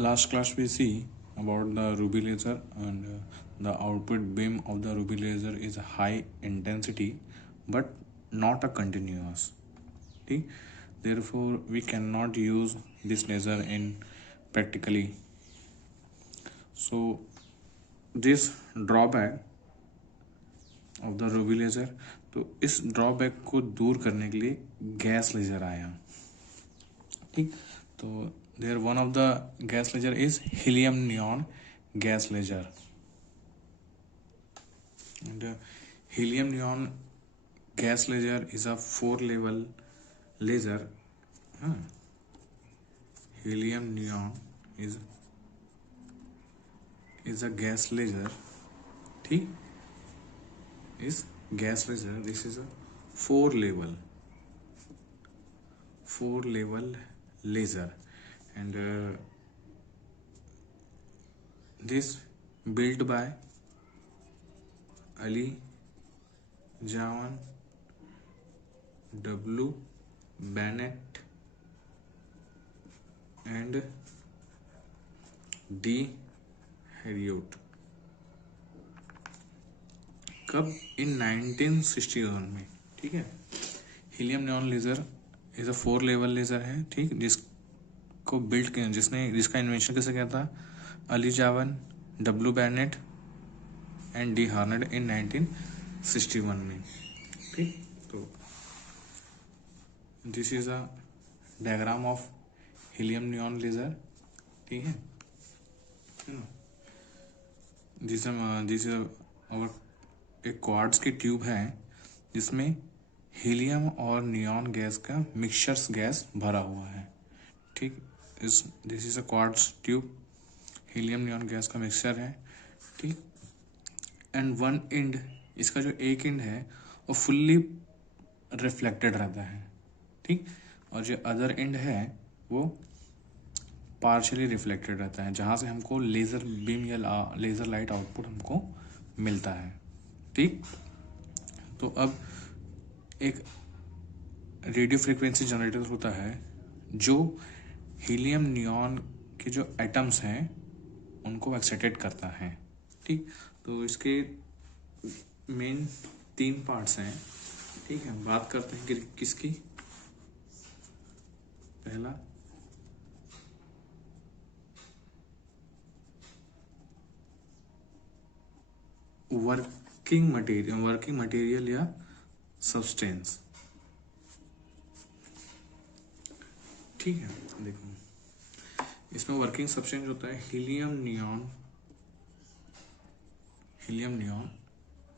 Last class we see about the ruby laser, and the output beam of the ruby laser is high intensity but not a continuous. Okay? Therefore we cannot use this laser in practically. So this drawback of the Ruby laser, तो इस drawback को दूर करने के लिए gas laser आया. ठीक, तो there one of the gas laser is helium neon gas laser. And helium neon gas laser is a 4-level laser. Helium neon is a gas laser. ठीक, is gas laser. This is a 4-level laser, and this built by Ali Jawan, W. Bennett and D. Heriot. कब? इन 1961 में. ठीक है. Helium neon laser is a 4-level laser है. ठीक, जिसको build जिसका invention किसे किया था? अली जावन, डब्ल्यू बैनेट एंड डी हार्नेट इन 1961 में. ठीक, तो this is a diagram of helium neon laser. ठीक है. दिस और एक क्वार्ट्ज की ट्यूब है जिसमें हीलियम और नियॉन गैस का मिक्सचर्स गैस भरा हुआ है. ठीक, this is a quartz tube, helium neon gas का मिक्सचर है. ठीक, एंड वन एंड, इसका जो एक एंड है वो फुल्ली रिफ्लेक्टेड रहता है. ठीक, और जो अदर एंड है वो पार्शियली रिफ्लेक्टेड रहता है, जहाँ से हमको लेज़र बीम या लेज़र लाइट आउटपुट हमको मिलता है. ठीक, तो अब एक रेडियो फ्रिक्वेंसी जनरेटर होता है जो हीलियम नियॉन के जो एटम्स हैं उनको एक्साइटेट करता है. ठीक, तो इसके मेन 3 पार्ट्स हैं. ठीक है, बात करते हैं कि किसकी. पहला वर्किंग मटेरियल या सब्सटेंस. ठीक है, देखो इसमें वर्किंग सब्सटेंस होता है हीलियम नियॉन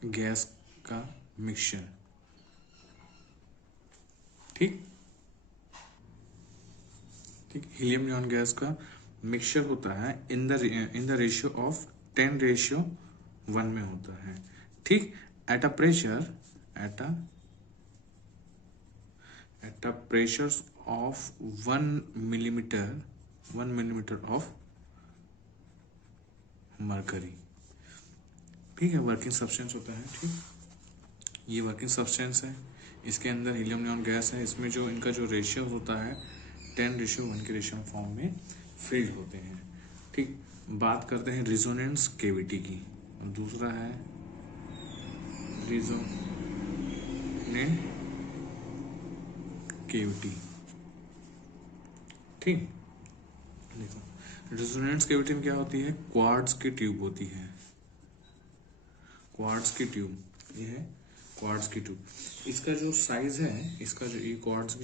गैस का मिक्सचर. ठीक, हीलियम नियॉन गैस का मिक्सचर होता है इन द रेशियो ऑफ 10:1 में होता है. ठीक, at a pressure of 1 millimeter of mercury. ठीक है, वर्किंग सब्सटेंस होता है. ठीक, ये वर्किंग सब्सटेंस है. इसके अंदर हीलियम नियॉन गैस है. इसमें जो इनका जो रेशियो होता है 10:1 के रेशियो फॉर्म में फिल्ड होते हैं. ठीक, बात करते हैं रिजोनेंस केविटी की. और दूसरा है रिजोनेंट केविटी. ठीक, देखो रिजोनेंस केविटी में क्या होती है? क्वार्ट्ज की ट्यूब होती है. क्वार्ट्ज की ट्यूब, ये है क्वार्ट्ज की ट्यूब. इसका जो साइज है, इसका जो ये क्वार्ट्ज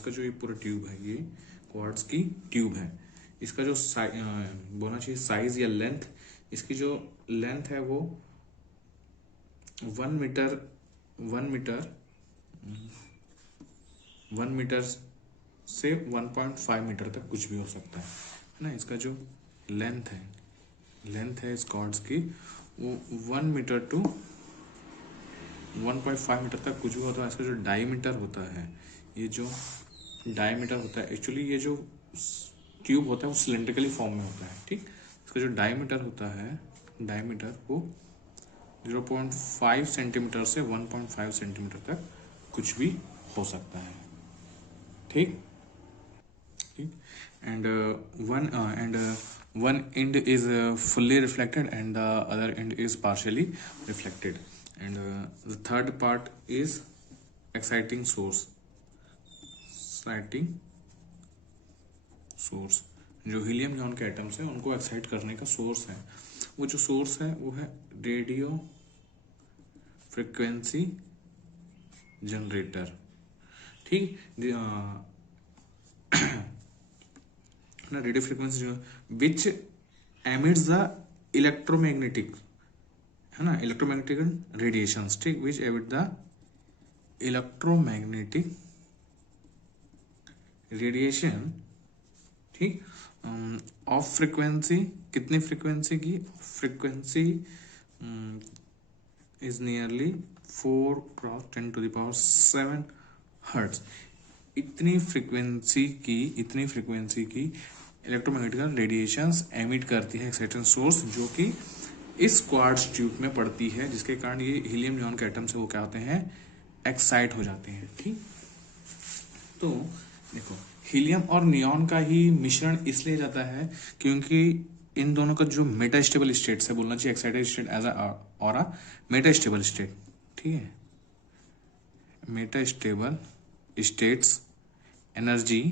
का जो ये पूरा ट्यूब है, ये क्वार्ट्ज की ट्यूब है. इसका जो बोलना चाहिए साइज या लेंथ, इसकी जो लेंथ है वो 1 मीटर से 1.5 मीटर तक कुछ भी हो सकता है ना. इसका जो लेंथ है इस कॉर्ड्स की वो 1 मीटर टू 1.5 मीटर तक कुछ भी होता है. इसका जो डायमीटर होता है, ये जो डायमीटर होता है, एक्चुअली ये जो ट्यूब होता है वो सिलेंड्रिकली फॉर्म में होता है. ठीक, इसका जो डायमीटर होता है, डायमीटर वो 0.5 सेंटीमीटर से 1.5 सेंटीमीटर तक कुछ भी हो सकता है. ठीक, and one end is fully reflected and the other end is partially reflected, and the third part is exciting source. जो हीलियम नियॉन के एटम्स हैं उनको एक्साइट करने का सोर्स है, वो जो सोर्स है वो है रेडियो फ्रिक्वेंसी जनरेटर। ठीक, ना radio frequency which emits the electromagnetic, है ना, इलेक्ट्रोमैग्नेटिक रेडिएशंस। ठीक, which emit the electromagnetic radiation. ठीक, ऑफ फ्रिक्वेंसी, कितनी फ्रीक्वेंसी की? Frequency is nearly 4 × 10⁻⁷ hertz. इतनी फ्रीक्वेंसी की इलेक्ट्रोमैग्नेटिक रेडिएशंस एमिट करती है एक्साइटेड सोर्स, जो कि इस क्वार्ट्ज ट्यूब में पड़ती है, जिसके कारण ये हीलियम नियॉन के एटम्स है वो क्या होते हैं? एक्साइट हो जाते हैं। ठीक, तो देखो हीलियम और नियॉन का ही मिश्रण इसलिए जाता है क्योंकि इन दोनों का जो मेटास्टेबल स्टेट्स है, बोलना चाहिए एक्साइटेड स्टेट एज और मेटास्टेबल स्टेट। ठीक है, मेटास्टेबल स्टेट्स एनर्जी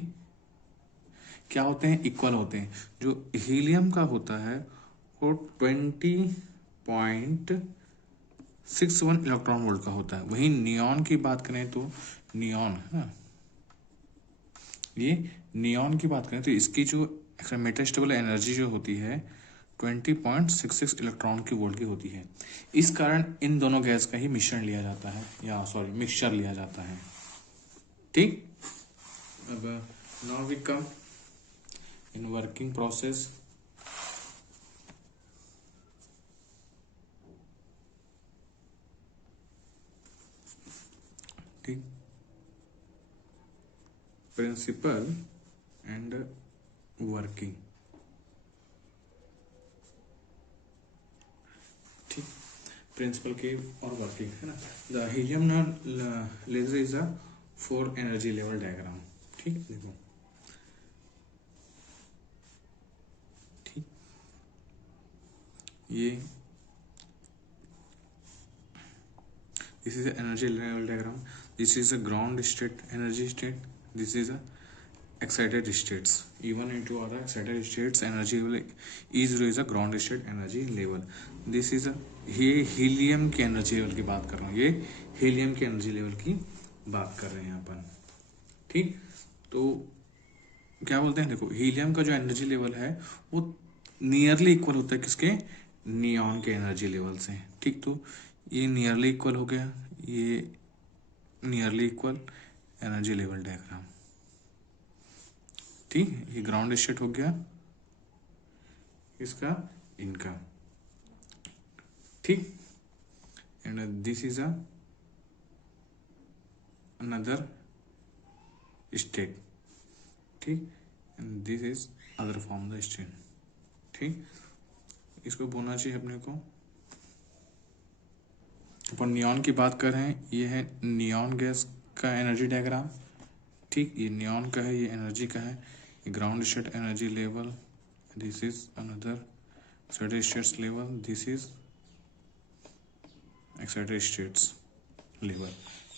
क्या होते हैं? इक्वल होते हैं। जो हीलियम का होता है वो 20.61 इलेक्ट्रॉन वोल्ट का होता है। वहीं नियॉन की बात करें तो नियॉन है ना, ये नियॉन की बात करें तो इसकी जो मेटास्टेबल एनर्जी जो होती है 20.66 इलेक्ट्रॉन की वोल्ट की होती है। इस कारण इन दोनों गैस का ही मिश्रण लिया जाता है, या सॉरी मिक्सचर लिया जाता है। ठीक, अब now we come in working process. ठीक, प्रिंसिपल एंड वर्किंग। ठीक, प्रिंसिपल के और वर्किंग है ना। The helium laser is a 4 energy level diagram. ठीक, देखो ठीक, ये this is energy level diagram, this is a ground state energy state, this is a excited states, even into other excited states energy level E0 is a ground state energy level. this is a ये helium की energy level की बात कर रहा हूँ, ये helium की energy level की बात कर रहे हैं अपन। ठीक, तो क्या बोलते हैं, देखो हीलियम का जो एनर्जी लेवल है वो नियरली इक्वल होता है किसके? नियॉन के एनर्जी लेवल से। ठीक, तो ये नियरली इक्वल हो गया, ये nearly equal energy level diagram. ठीक, ये ग्राउंड स्टेट हो गया इसका, इनका। ठीक, and this is another state. ठीक, and this is other form the state. ठीक, इसको बोलना चाहिए अपने को। अपन नियॉन की बात कर रहे हैं, ये है नियॉन गैस का एनर्जी डायग्राम। ठीक, ये नियॉन का है, ये एनर्जी का है, ground state energy level, this is another excited states level, this is excited states level.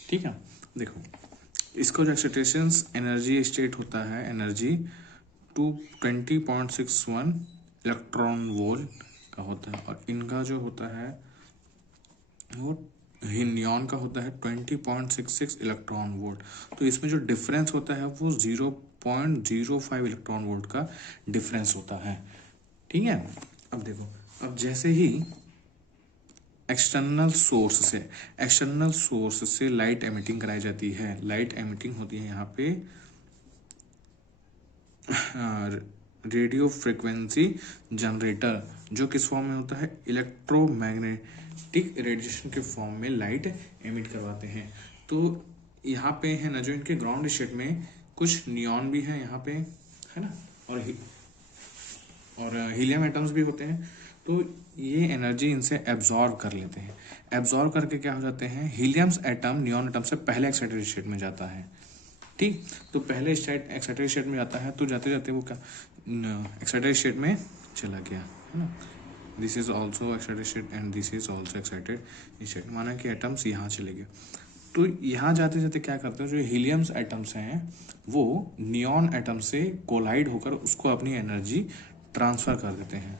ठीक है, देखो इसको जो एक्साइटेशन एनर्जी स्टेट होता है, एनर्जी 20.61 इलेक्ट्रॉन वोल्ट का होता है, और इनका जो होता है वो नियॉन का होता है 20.66 इलेक्ट्रॉन वोल्ट। तो इसमें जो डिफरेंस होता है वो 0.05 इलेक्ट्रॉन वोल्ट का डिफरेंस होता है। ठीक है, अब देखो, अब जैसे ही एक्सटर्नल सोर्स से लाइट एमिटिंग कराई जाती है, लाइट एमिटिंग होती है यहाँ पे रेडियो फ्रिक्वेंसी जनरेटर, जो किस फॉर्म में होता है? इलेक्ट्रोमैग्नेटिक रेडिएशन के फॉर्म में लाइट एमिट करवाते हैं। तो यहाँ पे है ना, जो इनके ग्राउंड स्टेट में कुछ नियॉन भी है यहाँ पे, है ना, और हीलियम एटम्स भी होते हैं। तो ये एनर्जी इनसे एब्जॉर्ब कर लेते हैं, एब्जॉर्ब करके क्या हो जाते हैं? हीलियम्स एटम नियॉन एटम से पहले एक्साइटेड स्टेट में जाता है। ठीक, तो पहले स्टेट एक्साइटेड स्टेट में जाता है, तो जाते जाते वो क्या एक्साइटेड स्टेट में चला गया, है ना। This is also excited state and this is also excited state, माना कि एटम्स यहाँ चले गए। तो यहाँ जाते जाते क्या करते हैं, जो हीलियम्स एटम्स हैं वो नियॉन एटम से कोलाइड होकर उसको अपनी एनर्जी ट्रांसफ़र कर देते हैं।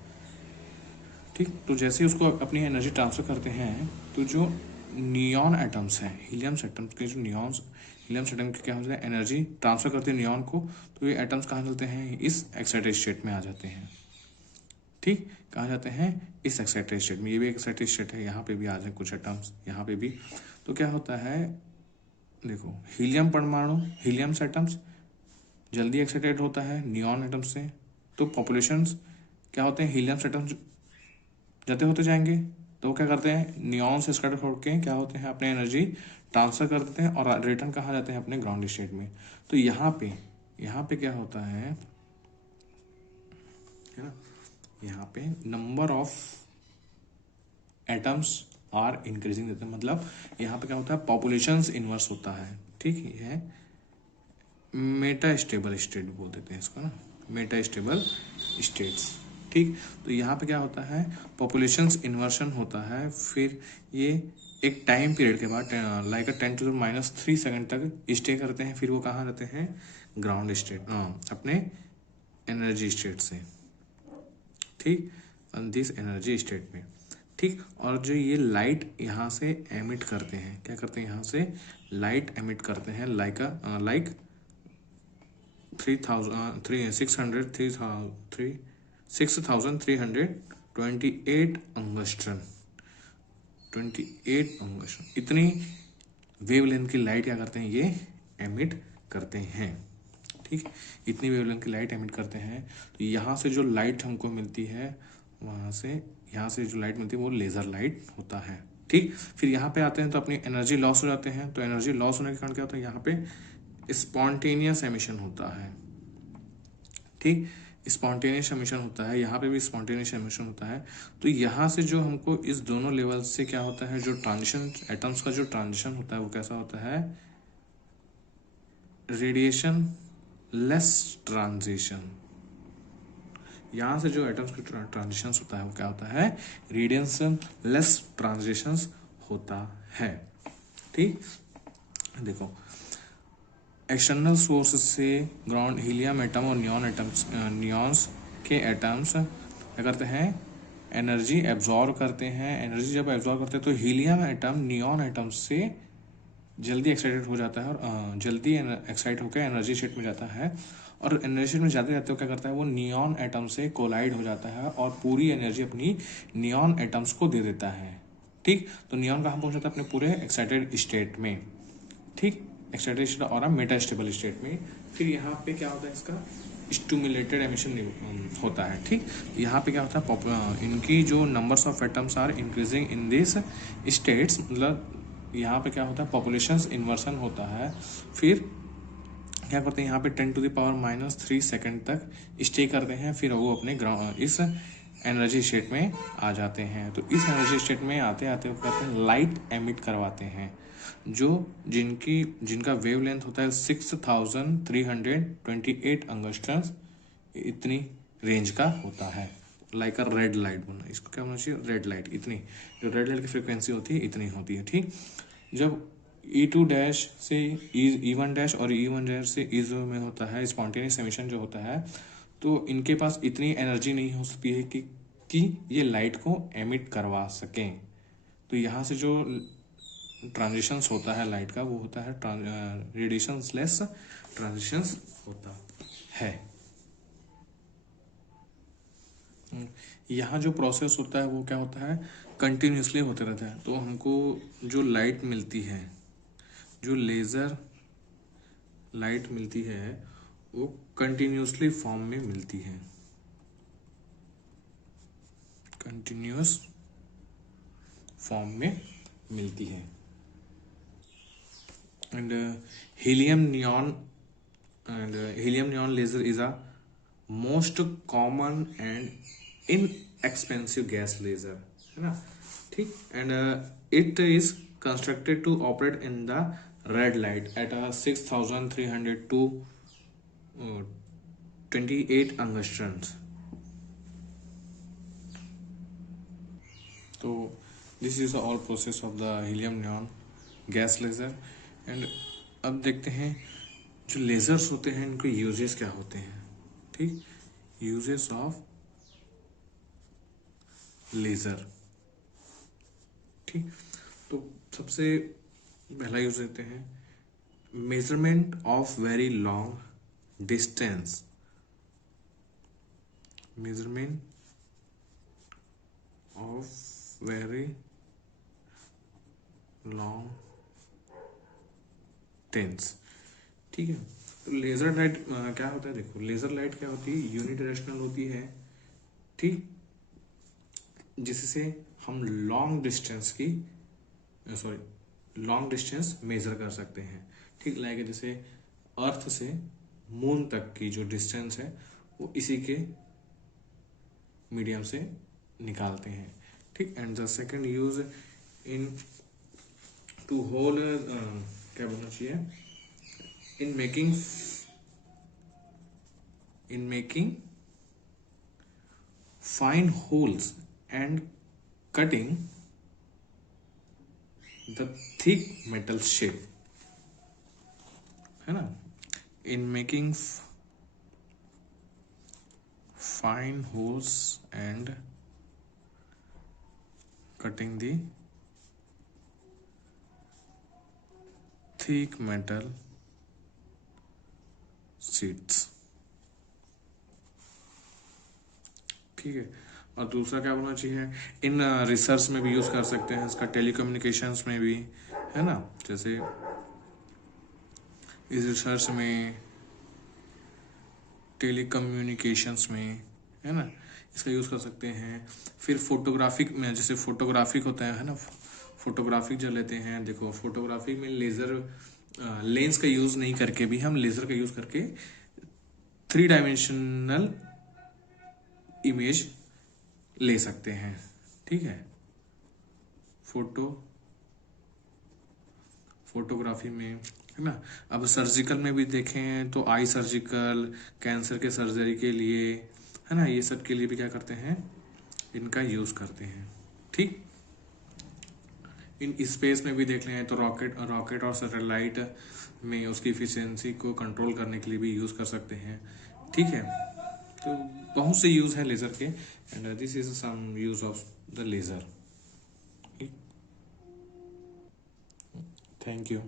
ठीक, तो जैसे ही उसको अपनी एनर्जी ट्रांसफ़र करते हैं, तो जो नियॉन एटम्स हैं, हीलियम्स एटम्स के जो नियॉन्स, हीलियम्स एटम के क्या होता है, एनर्जी ट्रांसफ़र करते हैं नियॉन को, तो ये एटम्स कहाँ चलते हैं, इस एक्साइटेड स्टेट में आ जाते हैं। ठीक, कहाँ जाते हैं, इस एक्साइटेड स्टेट में। ये भी एक्साइटेड स्टेट है, यहाँ पे भी आ जाए कुछ एटम्स, यहाँ पे भी। तो क्या होता है, देखो हीलियम परमाणु, हीलियम्स एटम्स जल्दी एक्साइटेड होता है नियॉन एटम्स से, तो पॉपुलेशंस क्या होते हैं, हीलियम्स एटम्स जाते होते जाएंगे, तो वो क्या करते हैं, नियॉन से स्कैटर होकर क्या होते हैं, अपने एनर्जी ट्रांसफर कर देते हैं और रिटर्न कहाँ जाते हैं, अपने ग्राउंड स्टेट में। तो यहाँ पे क्या होता है ना, यहाँ पे number of atoms are increasing देते हैं, मतलब यहाँ पे क्या होता है, पॉपुलेशंस इन्वर्स होता है। ठीक, ये है मेटा स्टेबल स्टेट बोल देते हैं इसको ना, मेटा स्टेबल स्टेट्स। ठीक, तो यहाँ पे क्या होता है, पॉपुलेशंस इन्वर्शन होता है, फिर ये एक टाइम पीरियड के बाद लाइक 10⁻³ सेकंड तक स्टे करते हैं, फिर वो कहाँ रहते हैं, ग्राउंड स्टेट, अपने एनर्जी स्टेट से। ठीक, दिस एनर्जी स्टेट में। ठीक, और जो ये लाइट यहाँ से एमिट करते हैं, क्या करते हैं, यहाँ से लाइट एमिट करते हैं लाइक 6,328 अंगस्ट्रन, 28 अंगस्ट्रन, इतनी वेवलेंथ की लाइट क्या करते हैं, ये एमिट करते हैं। ठीक, इतनी वेवलेंथ की लाइट एमिट करते हैं। तो यहाँ से जो लाइट हमको मिलती है, वहाँ से यहाँ से जो लाइट मिलती है वो लेज़र लाइट होता है। ठीक, फिर यहाँ पे आते हैं तो अपनी एनर्जी लॉस हो जाते हैं, तो एनर्जी लॉस होने के कारण क्या होता है, यहाँ पे स्पॉन्टेनियस एमिशन होता है। ठीक, स्पॉन्टेनियस एमिशन होता है, यहाँ पे भी स्पॉन्टेनियस एमिशन होता है। तो यहाँ से जो हमको इस दोनों लेवल से क्या होता है, जो ट्रांजिशन एटम्स का जो ट्रांजिशन होता है वो कैसा होता है, रेडिएशन लेस ट्रांजिशन। यहाँ से जो एटम्स का ट्रांजिशन होता है वो क्या होता है, रेडिएशन लेस ट्रांजिशन होता है। ठीक, देखो एक्सटर्नल सोर्स से ग्राउंड हीलियम एटम और नियॉन्स के एटम्स क्या करते हैं, एनर्जी एब्जॉर्व करते हैं। एनर्जी जब एब्जॉर्व करते हैं तो हीलियम एटम नियॉन एटम से जल्दी एक्साइटेड हो जाता है और जल्दी एक्साइट होकर एनर्जी स्टेट में जाता है, और एनर्जी स्टेट में जाते जाते वो क्या करता है, वो नियॉन एटम से कोलाइड हो जाता है और पूरी एनर्जी अपनी नियॉन एटम्स को दे देता है। ठीक, तो नियॉन कहाँ पहुँच जाता है, अपने पूरे एक्साइटेड स्टेट में। ठीक, एक्साइटेड स्टेट और मेटा स्टेबल स्टेट में। फिर यहाँ पे क्या होता है, इसका स्टिमुलेटेड एमिशन होता है। ठीक, यहाँ पे क्या होता है, इनकी जो numbers of atoms are increasing in this states, मतलब यहाँ पे क्या होता है, पॉपुलेशंस इन्वर्सन होता है। फिर क्या करते हैं, यहाँ पे 10⁻³ सेकंड तक स्टे करते हैं, फिर वो अपने इस एनर्जी स्टेट में आ जाते हैं। तो इस एनर्जी स्टेट में आते आते वो कहते हैं लाइट एमिट करवाते हैं, जो जिनका वेवलेंथ होता है 6,328 अंगस्ट्रन, इतनी रेंज का होता है, लाइक अ रेड लाइट बना, इसको क्या होना चाहिए, रेड लाइट, इतनी जो रेड लाइट की फ्रिक्वेंसी होती है इतनी होती है। ठीक, जब E2- से E1- और E1- से E0 में होता है स्पॉन्टेनियस एमिशन जो होता है, तो इनके पास इतनी एनर्जी नहीं हो सकती है कि ये लाइट को एमिट करवा सकें। तो यहाँ से जो ट्रांजिशंस होता है लाइट का, वो होता है रेडिएशन लेस ट्रांजिशंस होता है। यहाँ जो प्रोसेस होता है वो क्या होता है, कंटिन्यूसली होते रहता है। तो हमको जो लाइट मिलती है, जो लेज़र लाइट मिलती है, वो कंटिन्यूसली फॉर्म में मिलती है, कंटिन्यूस फॉर्म में मिलती है। And helium neon laser is a most common and inexpensive gas laser, है ना। ठीक, and it is constructed to operate in the red light at a 6300 to 28 angstroms. तो this is all process of the helium neon gas laser. And अब देखते हैं जो lasers होते हैं इनके यूजेस क्या होते हैं। ठीक, यूजेस ऑफ लेज़र। ठीक, तो सबसे पहला यूज देते हैं measurement of very long distance. Measurement of very long tense. ठीक है, तो लेजर लाइट क्या होता है, देखो लेजर लाइट क्या होती है, यूनिडायरेक्शनल होती है। ठीक, जिससे हम लॉन्ग डिस्टेंस मेजर कर सकते हैं। ठीक, लाइक जैसे अर्थ से मून तक की जो डिस्टेंस है वो इसी के मीडियम से निकालते हैं। ठीक, and the second use in to hole क्या बोलना चाहिए, in making fine holes and cutting the thick metal shape, है ना, in making fine holes and cutting the thick metal sheets. ठीक है, और दूसरा क्या बोलना चाहिए, इन रिसर्च में भी यूज कर सकते हैं इसका, टेलीकम्युनिकेशंस में भी, है ना, जैसे इस रिसर्च में, टेलीकम्युनिकेशंस में, है ना, इसका यूज कर सकते हैं। फिर फोटोग्राफिक में, जैसे फोटोग्राफिक होता है ना, फोटोग्राफिक जो लेते हैं, देखो फोटोग्राफी में लेजर लेंस का यूज नहीं करके भी हम लेजर का यूज करके 3 डायमेंशनल इमेज ले सकते हैं। ठीक है, फोटोग्राफी में, है ना। अब सर्जिकल में भी देखें तो आई सर्जिकल, कैंसर के सर्जरी के लिए, है ना, ये सब के लिए भी क्या करते हैं, इनका यूज करते हैं। ठीक, इन स्पेस में भी देख लें तो रॉकेट और सैटेलाइट में उसकी इफिशियंसी को कंट्रोल करने के लिए भी यूज कर सकते हैं। ठीक है, तो बहुत से यूज है लेजर के, and this is some use of the laser. Thank you.